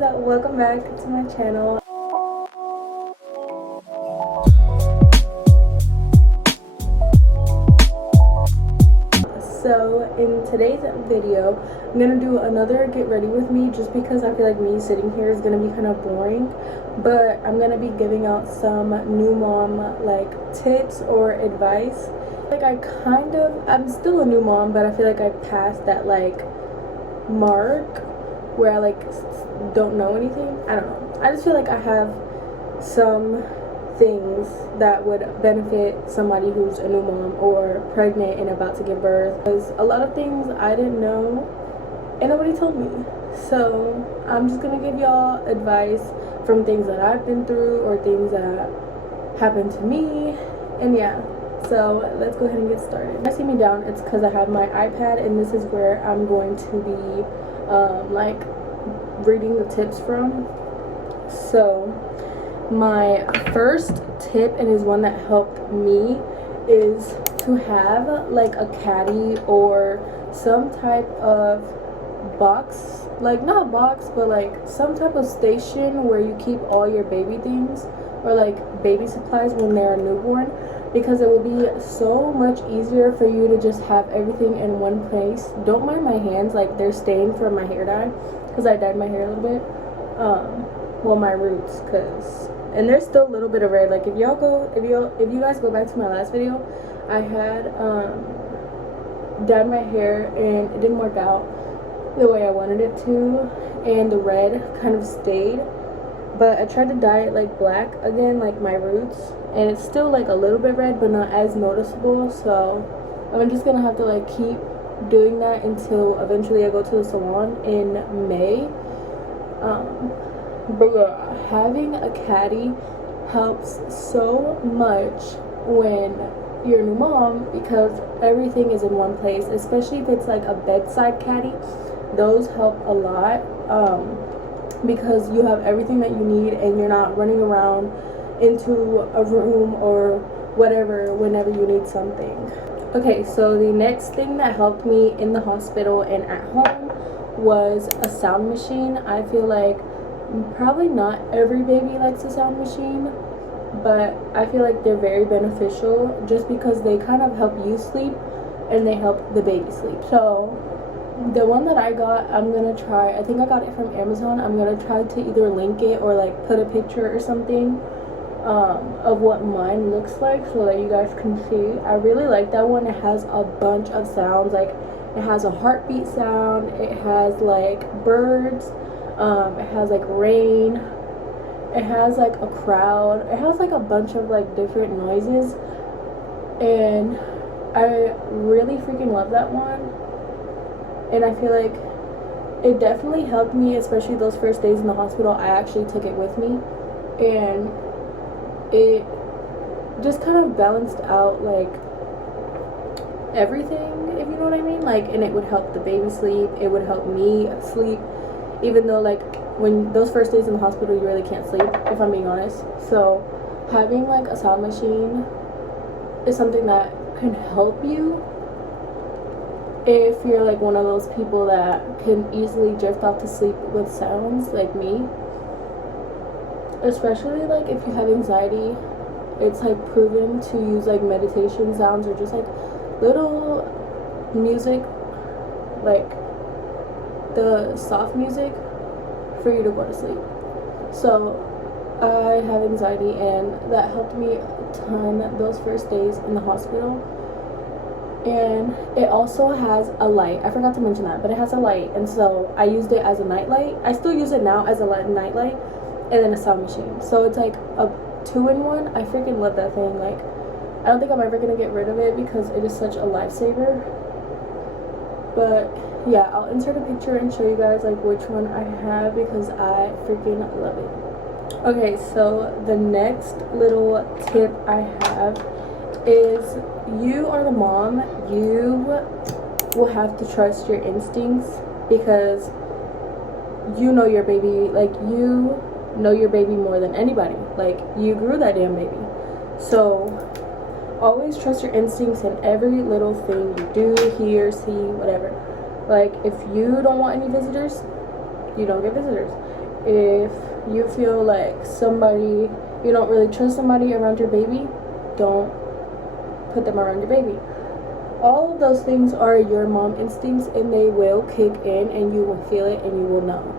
welcome back to my channel. So in today's video, I'm gonna do another get ready with me just because I feel like me sitting here is gonna be kind of boring, but I'm gonna be giving out some new mom like tips or advice. Like I'm still a new mom, but I feel like I passed that like mark where I like don't know anything. I don't know, I just feel like I have some things that would benefit somebody who's a new mom or pregnant and about to give birth, because a lot of things I didn't know and nobody told me. So I'm just gonna give y'all advice from things that I've been through or things that happened to me. And yeah, so let's go ahead and get started. If you see me down, it's because I have my iPad and this is where I'm going to be like reading the tips from. So my first tip, and is one that helped me, is to have like a caddy or some type of box, like not box but like some type of station where you keep all your baby things or like baby supplies when they're newborn, because it will be so much easier for you to just have everything in one place. Don't mind my hands, like they're stained from my hair dye because I dyed my hair a little bit, well, my roots, and there's still a little bit of red. Like if you guys go back to my last video, I had dyed my hair and it didn't work out the way I wanted it to, and the red kind of stayed, but I tried to dye it like black again, like my roots, and it's still like a little bit red but not as noticeable. So I'm just gonna have to like keep doing that until eventually I go to the salon in May. But yeah, having a caddy helps so much when you're a new mom, because everything is in one place, especially if it's like a bedside caddy. Those help a lot, because you have everything that you need and you're not running around into a room or whatever whenever you need something. Okay, so the next thing that helped me in the hospital and at home was a sound machine. I feel like probably not every baby likes a sound machine, but I feel like they're very beneficial just because they kind of help you sleep and they help the baby sleep. So the one that I got, I'm gonna try, I think I got it from Amazon. I'm gonna try to either link it or like put a picture or something of what mine looks like so that you guys can see. I really like that one. It has a bunch of sounds, like it has a heartbeat sound, it has like birds, it has like rain, it has like a crowd, it has like a bunch of like different noises, and I really freaking love that one. And I feel like it definitely helped me, especially those first days in the hospital. I actually took it with me and it just kind of balanced out like everything, if you know what I mean. Like, and it would help the baby sleep, it would help me sleep, even though like when those first days in the hospital you really can't sleep, if I'm being honest. So having like a sound machine is something that can help you if you're like one of those people that can easily drift off to sleep with sounds, like me. Especially like if you have anxiety, it's like proven to use like meditation sounds or just like little music, like the soft music, for you to go to sleep. So I have anxiety and that helped me a ton those first days in the hospital. And it also has a light. I forgot to mention that, but it has a light, and so I used it as a night light. I still use it now as a night light, and then a sound machine. So it's like a 2-in-1. I freaking love that thing. Like, I don't think I'm ever gonna get rid of it because it is such a lifesaver. But yeah, I'll insert a picture and show you guys like which one I have because I freaking love it. Okay, so the next little tip I have is, you are the mom, you will have to trust your instincts, because you know your baby, like you know your baby more than anybody. Like, you grew that damn baby. So always trust your instincts in every little thing you do, hear, see, whatever. Like, if you don't want any visitors, you don't get visitors. If you feel like somebody, you don't really trust somebody around your baby, don't put them around your baby. All of those things are your mom instincts, and they will kick in and you will feel it and you will know.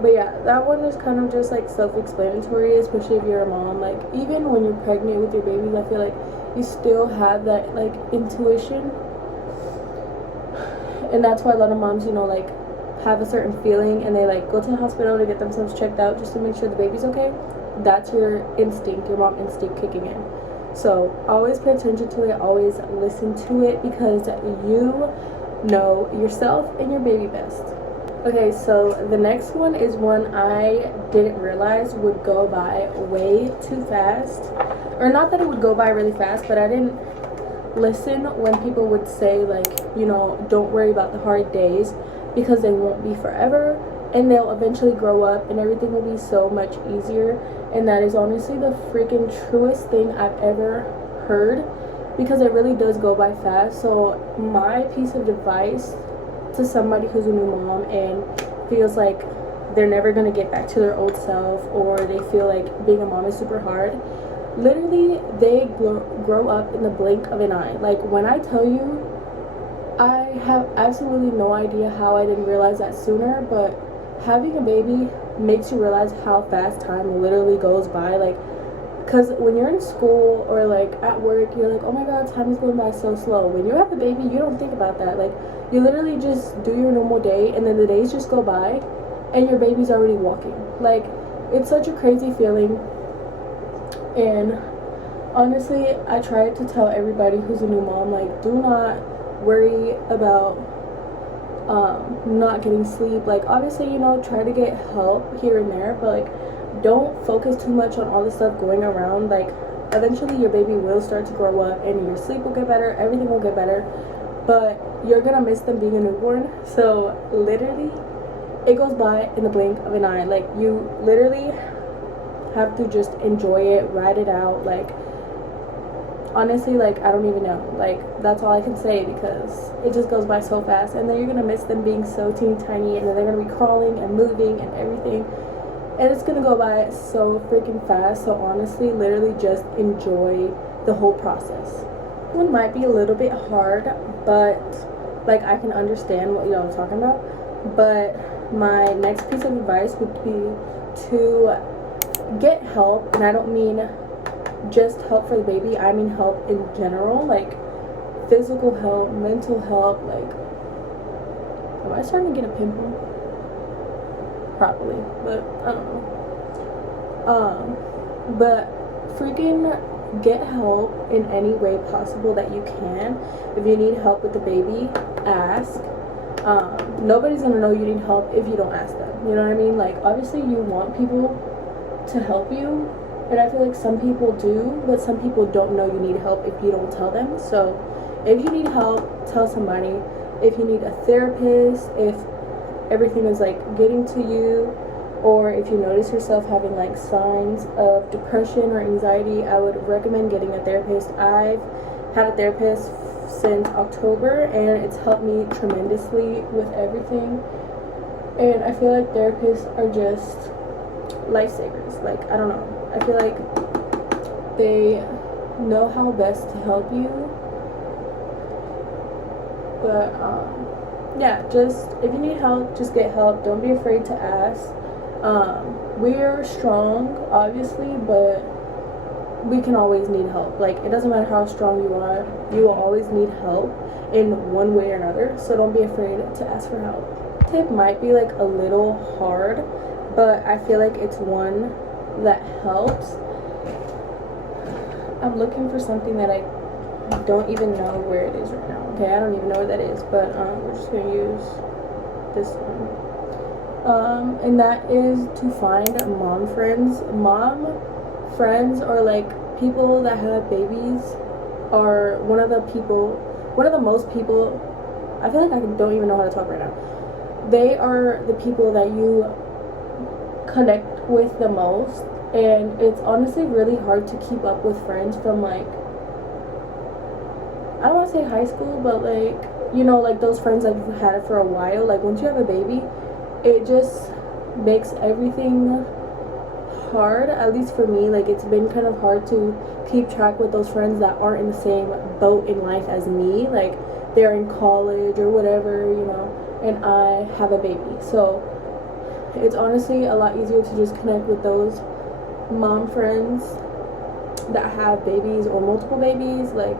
But yeah, that one is kind of just like self-explanatory, especially if you're a mom. Like, even when you're pregnant with your babies, I feel like you still have that like intuition. And that's why a lot of moms, you know, like have a certain feeling and they like go to the hospital to get themselves checked out just to make sure the baby's okay. That's your instinct, your mom instinct kicking in. So always pay attention to it, always listen to it, because you know yourself and your baby best. Okay, so the next one is one I didn't realize would go by way too fast. Or not that it would go by really fast, but I didn't listen when people would say, like, you know, don't worry about the hard days because they won't be forever and they'll eventually grow up and everything will be so much easier. And that is honestly the freaking truest thing I've ever heard, because it really does go by fast. So my piece of advice to somebody who's a new mom and feels like they're never going to get back to their old self, or they feel like being a mom is super hard, literally they grow up in the blink of an eye. Like, when I tell you, I have absolutely no idea how I didn't realize that sooner, but having a baby makes you realize how fast time literally goes by. Like, because when you're in school or like at work, you're like, oh my god, time is going by so slow. When you have a baby, you don't think about that. Like, you literally just do your normal day and then the days just go by and your baby's already walking. Like, it's such a crazy feeling. And honestly, I try to tell everybody who's a new mom, like, do not worry about not getting sleep. Like, obviously, you know, try to get help here and there, but like, don't focus too much on all the stuff going around. Like, eventually your baby will start to grow up and your sleep will get better, everything will get better, but you're gonna miss them being a newborn. So literally it goes by in the blink of an eye. Like, you literally have to just enjoy it, ride it out. Like, honestly, like, I don't even know. Like, that's all I can say, because it just goes by so fast. And then you're gonna miss them being so teeny tiny, and then they're gonna be crawling and moving and everything, and it's gonna go by so freaking fast. So honestly, literally just enjoy the whole process. One might be a little bit hard, but like, I can understand what y'all are talking about. But my next piece of advice would be to get help. And I don't mean just help for the baby, I mean help in general, like physical help, mental help. Like, am I starting to get a pimple? Probably, but I don't know. But freaking get help in any way possible that you can. If you need help with the baby, ask. Nobody's gonna know you need help if you don't ask them, you know what I mean? Like, obviously you want people to help you, and I feel like some people do, but some people don't know you need help if you don't tell them. So if you need help, tell somebody. If you need a therapist, if everything is like getting to you, or if you notice yourself having like signs of depression or anxiety, I would recommend getting a therapist. I've had a therapist since October and it's helped me tremendously with everything. And I feel like therapists are just lifesavers. Like, I don't know, I feel like they know how best to help you. But yeah, just if you need help, just get help. Don't be afraid to ask. We're strong, obviously, but we can always need help. Like, it doesn't matter how strong you are, you will always need help in one way or another. So don't be afraid to ask for help. Tip might be like a little hard, but I feel like it's one that helps. I'm looking for something that I don't even know where it is right now. Okay, I don't even know what that is, but we're just gonna use this one. And that is to find mom friends. Mom friends, or like people that have babies, are one of the most people, I feel like I don't even know how to talk right now. They are the people that you connect with the most, and it's honestly really hard to keep up with friends from, like, I don't want to say high school, but like, you know, like those friends that you've had for a while. Like, once you have a baby, it just makes everything hard, at least for me. Like, it's been kind of hard to keep track with those friends that aren't in the same boat in life as me. Like, they're in college or whatever, you know, and I have a baby. So it's honestly a lot easier to just connect with those mom friends that have babies or multiple babies. Like,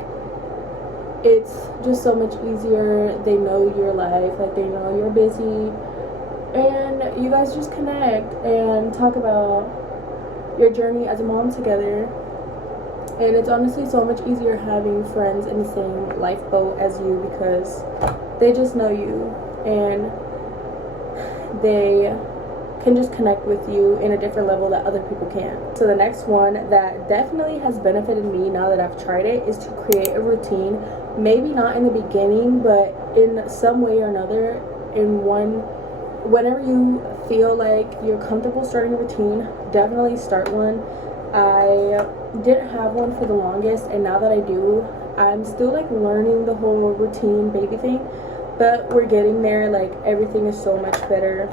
it's just so much easier. They know your life, like, they know you're busy, and you guys just connect and talk about your journey as a mom together. And it's honestly so much easier having friends in the same lifeboat as you, because they just know you and they can just connect with you in a different level that other people can't. So the next one that definitely has benefited me now that I've tried it is to create a routine. Maybe not in the beginning, but in some way or another, whenever you feel like you're comfortable starting a routine, definitely start one. I didn't have one for the longest, and now that I do, I'm still like learning the whole routine baby thing, but we're getting there. Like, everything is so much better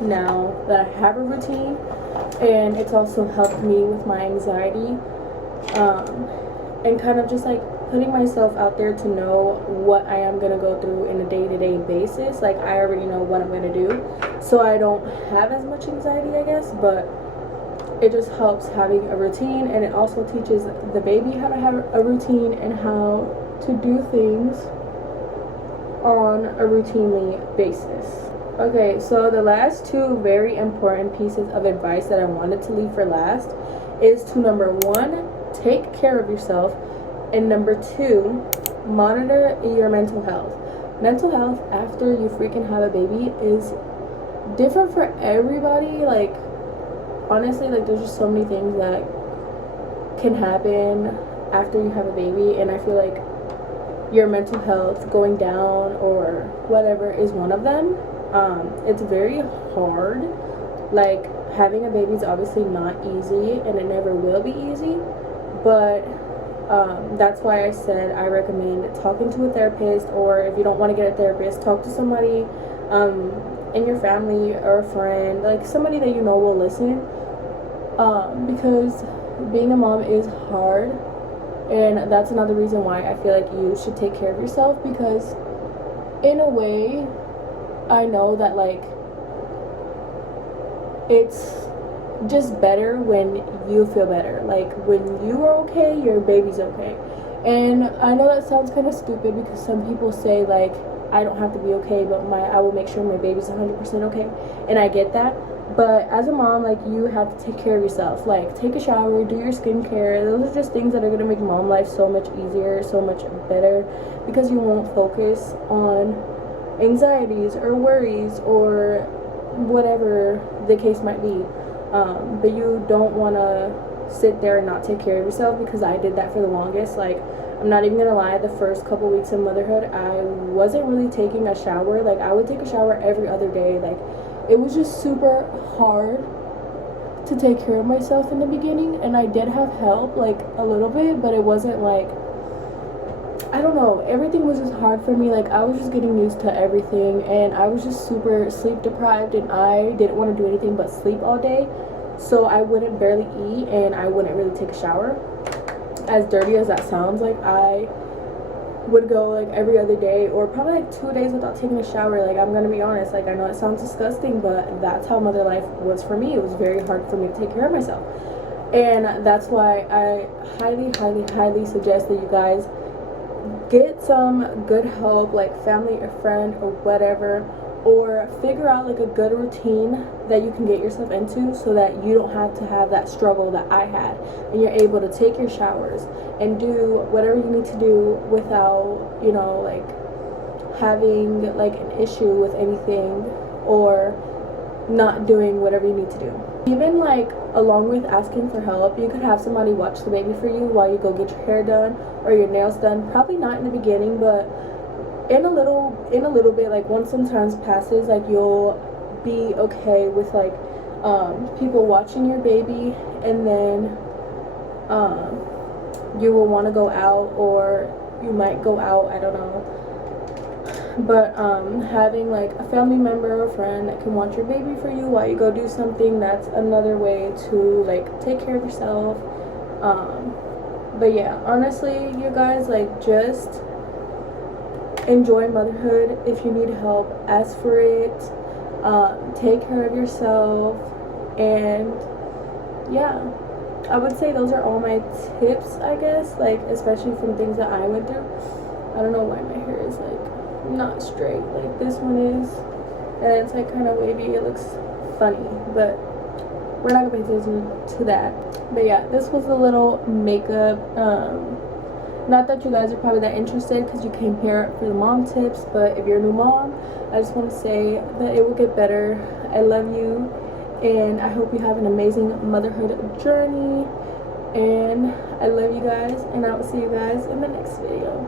now that I have a routine, and it's also helped me with my anxiety, and kind of just like putting myself out there to know what I am gonna go through in a day-to-day basis. Like, I already know what I'm gonna do, so I don't have as much anxiety, I guess. But it just helps having a routine, and it also teaches the baby how to have a routine and how to do things on a routinely basis. Okay, so the last two very important pieces of advice that I wanted to leave for last is to, number one, take care of yourself, and number two, monitor your mental health. Mental health after you freaking have a baby is different for everybody. Like, honestly, like, there's just so many things that can happen after you have a baby, and I feel like your mental health going down or whatever is one of them. It's very hard. Like, having a baby is obviously not easy, and it never will be easy, but that's why I said I recommend talking to a therapist, or if you don't want to get a therapist, talk to somebody in your family or a friend, like somebody that you know will listen, because being a mom is hard, and that's another reason why I feel like you should take care of yourself, because in a way I know that, like, it's just better when you feel better. Like, when you are okay, your baby's okay. And I know that sounds kind of stupid, because some people say, like, I don't have to be okay, but I will make sure my baby's 100% okay. And I get that. But as a mom, like, you have to take care of yourself. Like, take a shower, do your skincare. Those are just things that are going to make mom life so much easier, so much better, because you won't focus on anxieties or worries or whatever the case might be. But you don't want to sit there and not take care of yourself, because I did that for the longest. Like, I'm not even gonna lie, the first couple weeks of motherhood, I wasn't really taking a shower. Like, I would take a shower every other day. Like, it was just super hard to take care of myself in the beginning, and I did have help, like, a little bit, but it wasn't like, I don't know, everything was just hard for me. Like, I was just getting used to everything, and I was just super sleep deprived, and I didn't want to do anything but sleep all day. So I wouldn't barely eat, and I wouldn't really take a shower. As dirty as that sounds, like, I would go like every other day, or probably like 2 days without taking a shower. Like, I'm gonna be honest, like, I know it sounds disgusting, but that's how mother life was for me. It was very hard for me to take care of myself, and that's why I highly suggest that you guys get some good help, like family or friend or whatever, or figure out like a good routine that you can get yourself into, so that you don't have to have that struggle that I had, and you're able to take your showers and do whatever you need to do without, you know, like having like an issue with anything, or not doing whatever you need to do. Even like along with asking for help, you could have somebody watch the baby for you while you go get your hair done or your nails done. Probably not in the beginning, but in a little bit, like once some time passes, like you'll be okay with like people watching your baby, and then you will want to go out, or you might go out, I don't know, But having like a family member or friend that can watch your baby for you while you go do something, that's another way to like take care of yourself. But yeah, honestly, you guys, like, just enjoy motherhood. If you need help, ask for it. Take care of yourself. And yeah, I would say those are all my tips, I guess, like, especially from things that I went through. I don't know why my hair is like not straight like this one is, and it's like kind of wavy. It looks funny, but we're not gonna pay attention to that. But yeah, this was a little makeup. Not that you guys are probably that interested because you came here for the mom tips, but if you're a new mom, I just want to say that it will get better. I love you, and I hope you have an amazing motherhood journey, and I love you guys, and I will see you guys in the next video.